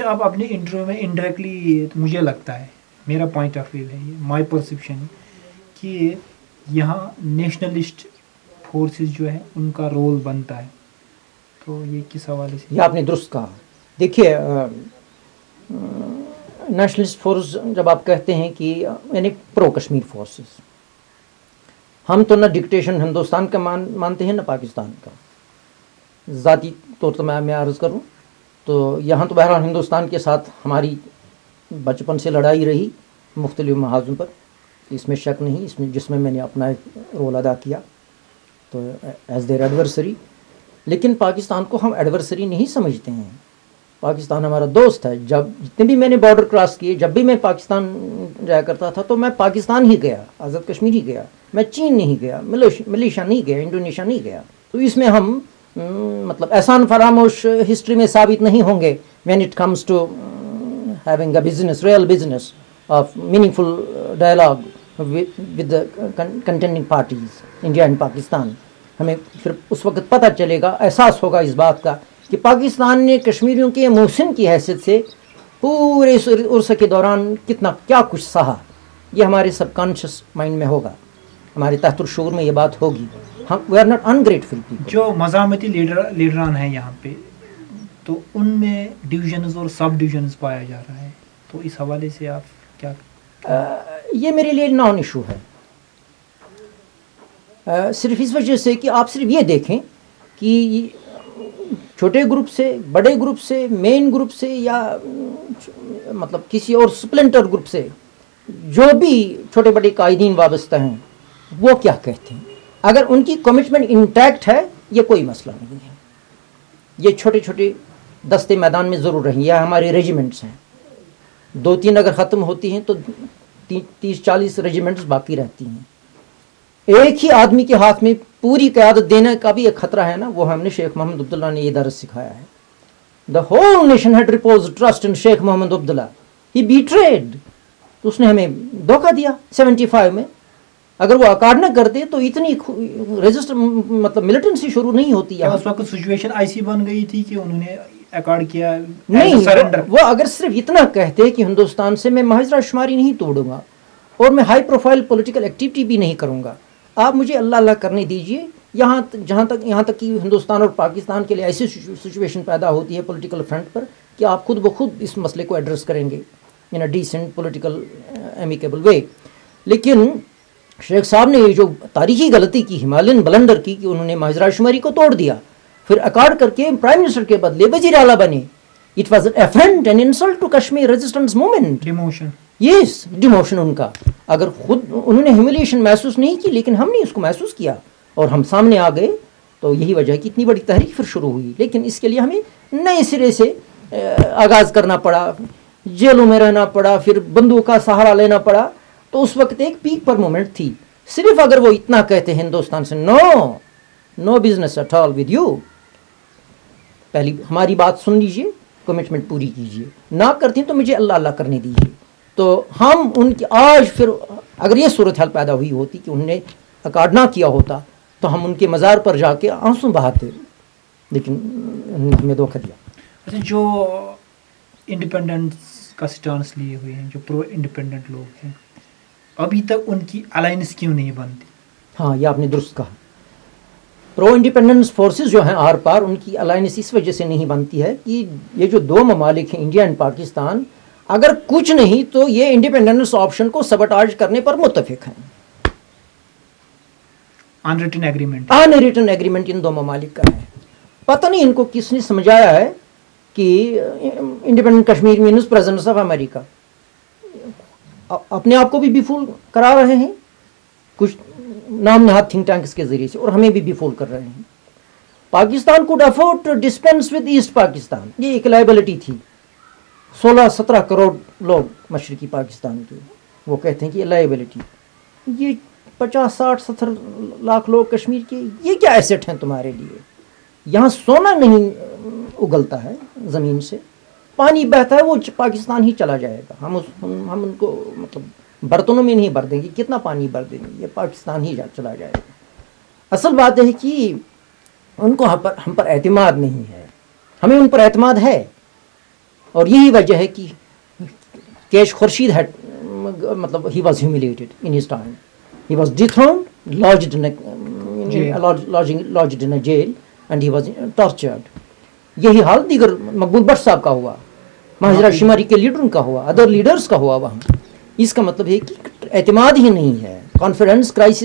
اچھا، آپ اپنے انٹرویو میں انڈائریکٹلی مجھے لگتا ہے، میرا پوائنٹ آف ویو ہے یہ، مائی پرسیپشن ہے کہ یہاں نیشنلسٹ فورسز جو ہے ان کا رول بنتا ہے، تو یہ کس حوالے سے؟ یہ آپ نے درست کہا. دیکھیے نیشنلسٹ فورس جب آپ کہتے ہیں کہ یعنی پرو کشمیر فورسز، ہم تو نہ ڈکٹیشن ہندوستان کا مانتے ہیں نہ پاکستان کا. ذاتی طور پر میں عرض کروں تو یہاں تو بہرحال ہندوستان کے ساتھ ہماری بچپن سے لڑائی رہی مختلف محاذوں پر، اس میں شک نہیں، جس میں نے اپنا ایک رول ادا کیا تو ایز دیر ایڈورسری. لیکن پاکستان کو ہم ایڈورسری نہیں سمجھتے ہیں. پاکستان ہمارا دوست ہے. جتنے بھی میں نے بارڈر کراس کیے، جب بھی میں پاکستان جایا کرتا تھا تو میں پاکستان ہی گیا، آزاد کشمیر ہی گیا، میں چین نہیں گیا، ملیشیا نہیں گیا، انڈونیشیا نہیں گیا. تو اس میں ہم مطلب احسان فراموش ہسٹری میں ثابت نہیں ہوں گے when it comes to having a business, real business of meaningful dialogue with the contending parties, India and Pakistan. ہمیں پھر اس وقت پتہ چلے گا، احساس ہوگا اس بات کا کہ پاکستان نے کشمیریوں کے محسن کی حیثیت سے پورے اس عرصے کے دوران کیا کچھ سہا. یہ ہمارے سب کانشیس مائنڈ میں ہوگا، ہمارے تحت الشعور میں یہ بات ہوگی. We are not ungrateful people. جو مزاحمتی لیڈران ہیں یہاں پہ، تو ان میں ڈویژنز اور سب ڈویژنز پایا جا رہا ہے، تو اس حوالے سے آپ کیا؟ یہ میرے لیے نان ایشو ہے، صرف اس وجہ سے کہ آپ صرف یہ دیکھیں کہ چھوٹے گروپ سے، بڑے گروپ سے، مین گروپ سے، یا مطلب کسی اور سپلنٹر گروپ سے جو بھی چھوٹے بڑے قائدین وابستہ ہیں وہ کیا کہتے ہیں. اگر ان کی کمٹمنٹ انٹیکٹ ہے یہ کوئی مسئلہ نہیں ہے. یہ چھوٹے چھوٹے دستے میدان میں ضرور رہیں، یہ ہمارے ریجیمنٹس ہیں. 2-3 اگر ختم ہوتی ہیں تو 30-40 ریجیمنٹس باقی رہتی ہیں. ایک ہی آدمی کے ہاتھ میں پوری قیادت دینے کا بھی ایک خطرہ ہے نا، وہ ہم نے شیخ محمد عبداللہ نے یہ درس سکھایا ہے. The whole nation had reposed trust in Sheikh Mohammed Abdullah. He betrayed. تو اس نے ہمیں دھوکہ دیا 75 میں. اگر وہ اکارڈ نہ کرتے تو اتنی رجسٹر مطلب ملیٹنسی شروع نہیں ہوتی. کیا اس وقت سچویشن ایسی بن گئی تھی کہ انہوں نے اکارڈ کیا؟ نہیں، وہ اگر صرف اتنا کہتے کہ ہندوستان سے میں محاذ شماری نہیں توڑوں گا اور میں ہائی پروفائل پولیٹیکل ایکٹیویٹی بھی نہیں کروں گا، آپ مجھے اللہ اللہ کرنے دیجئے. یہاں تک کہ ہندوستان اور پاکستان کے لیے ایسی سچویشن پیدا ہوتی ہے پولیٹیکل فرنٹ پر کہ آپ خود بخود اس مسئلے کو ایڈریس کریں گے ان اے ڈیسنٹ پولیٹیکل امیکیبل وے. لیکن شیخ صاحب نے یہ جو تاریخی غلطی کی، ہمالین بلنڈر کی، کہ انہوں نے محاذ شماری کو توڑ دیا، پھر اکارڈ کر کے پرائم منسٹر کے بدلے وزیر اعلیٰ بنے. It was an affront and insult to Kashmir resistance movement. Demotion. Yes, demotion ان کا. اگر خود انہوں نے ہیوملیشن محسوس نہیں کی لیکن ہم نے اس کو محسوس کیا اور ہم سامنے آ گئے، تو یہی وجہ ہے کہ اتنی بڑی تحریک پھر شروع ہوئی. لیکن اس کے لیے ہمیں نئے سرے سے آغاز کرنا پڑا، جیلوں میں رہنا پڑا، پھر بندوق کا سہارا لینا پڑا. تو اس وقت ایک پیک پر مومنٹ تھی. صرف اگر وہ اتنا کہتے ہندوستان سے no business at all with you, پہلی ہماری بات سن لیجئے، کمٹمنٹ پوری کیجئے، نہ کرتے تو مجھے اللہ اللہ کرنے دیجئے. تو ہم ان کی آج پھر اگر یہ صورتحال پیدا ہوئی ہوتی کہ انہوں نے اکارڈ نہ کیا ہوتا تو ہم ان کے مزار پر جا کے آنسو بہاتے، لیکن انہوں نے ہمیں دھوکہ دیا. اچھا، جو انڈیپینڈنس کا سٹانس لیے ہوئے ہیں، جو پرو انڈیپینڈنٹ لوگ ہیں، ابھی تک ان کی الائنس کیوں نہیں بنتی؟ ہاں، یہ آپ نے درست کہا. پرو انڈیپینڈنس فورسز جو ہیں آر پار، ان کی الائنس اس وجہ سے نہیں بنتی ہے کہ یہ جو دو ممالک ہیں انڈیا اینڈ پاکستان، اگر کچھ نہیں تو یہ انڈیپینڈنس آپشن کو سبٹاج کرنے پر متفق ہیں. ان ریٹن ایگریمنٹ ان دو ممالک کا ہے. پتہ نہیں ان کو کس نے سمجھایا ہے کہ independent Kashmir means presence of America. اپنے آپ کو بھی بیفول کرا رہے ہیں کچھ نام نہاد تھنک ٹینکس کے ذریعے سے، اور ہمیں بھی بیفول کر رہے ہیں. Pakistan could afford to dispense with East Pakistan. یہ ایک لائبلٹی تھی. 16-17 کروڑ لوگ مشرقی پاکستان کے، وہ کہتے ہیں کہ یہ لائبلٹی. یہ 50-60-70 لاکھ لوگ کشمیر کے، یہ کیا ایسٹ ہیں تمہارے لیے؟ یہاں سونا نہیں اگلتا ہے زمین سے، پانی بہتا ہے وہ پاکستان ہی چلا جائے گا. ہم ان کو مطلب برتنوں میں نہیں بھر دیں گے، کتنا پانی بھر دیں گے، یہ پاکستان ہی چلا جائے گا. اصل بات ہے کہ ان کو ہم پر اعتماد نہیں ہے. ہمیں ان پر اعتماد ہے. اور یہی وجہ ہے کہ کیش خورشید ہے مطلب he was humiliated in his time. He was dethroned, lodged in a jail and he was tortured. یہی حال دیگر مقبول بٹ صاحب کا ہوا, مہاجرہ شماری کے لیڈر کا ہوا, ادر لیڈرز کا ہوا وہاں. اس کا مطلب ہے کہ اعتماد ہی نہیں ہے, کانفیڈنس کرائسس